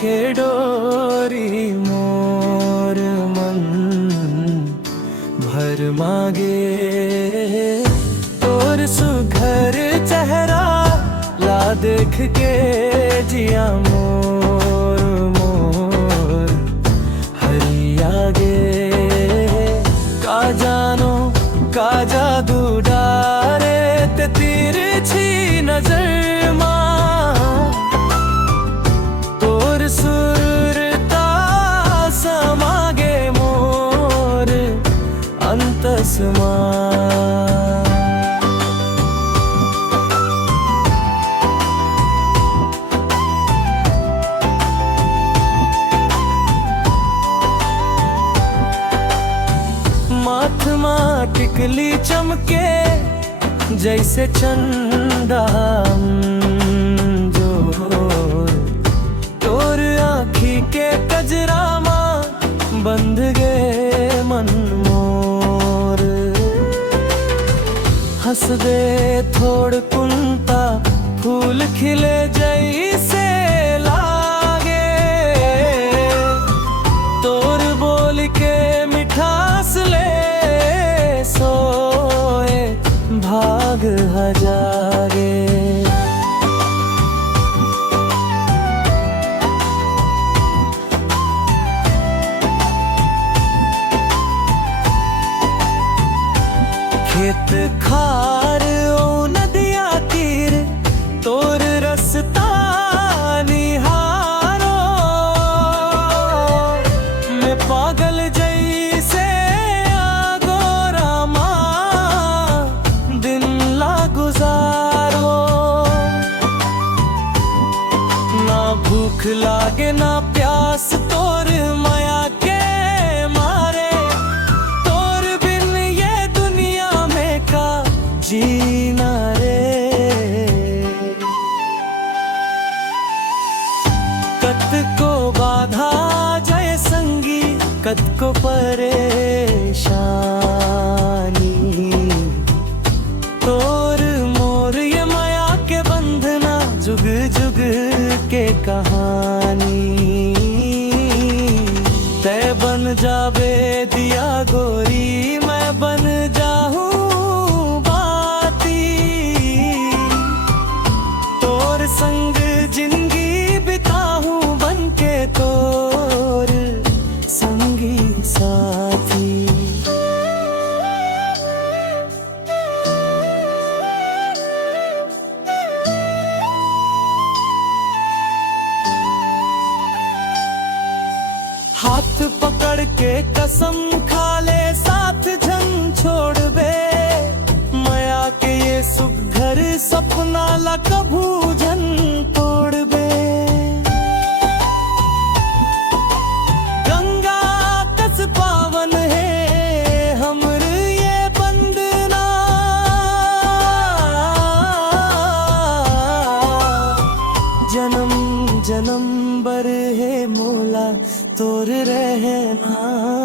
के डोरी मोर मन भर मांगे। तोर सुघर चेहरा ला देख के जिया मोर मोर हरिया गे। का जानो का जादू डारे ते तिरछी नजर अंतसमा। माथ मा टिकली चमके जैसे चंदा जो तोर आँखी के कजरा मा बंध गे मन मोर। हंस दे थोड़ कुंता फूल खिले जैसे लागे। तोर बोल के मिठास ले सोए भाग हजारे। खेत खार ओ नदिया तीर तोर रस्ता निहारो। मैं पागल जैसे आगोरा माँ दिन ला गुजारो। ना भूख लागे ना प्यास तोर माया के मारे। जीना रे कत को बाधा जय संगी कत को परेशानी। तोर मोर ये माया के बंधना जुग जुग के कहानी। तय बन जावे दिया गोरी मैं बन जाऊं संग जिंदगी बिताऊं बनके तोर संगी साथी। हाथ पकड़ के कसम खा ले साथ झन छोड़ बे। माया के ये सुघर सपना ला कभू झन तोड़ बे। गंगा कस पावन है हमर ये बंदना। जन्म जन्म बर है मोला तोर रहना।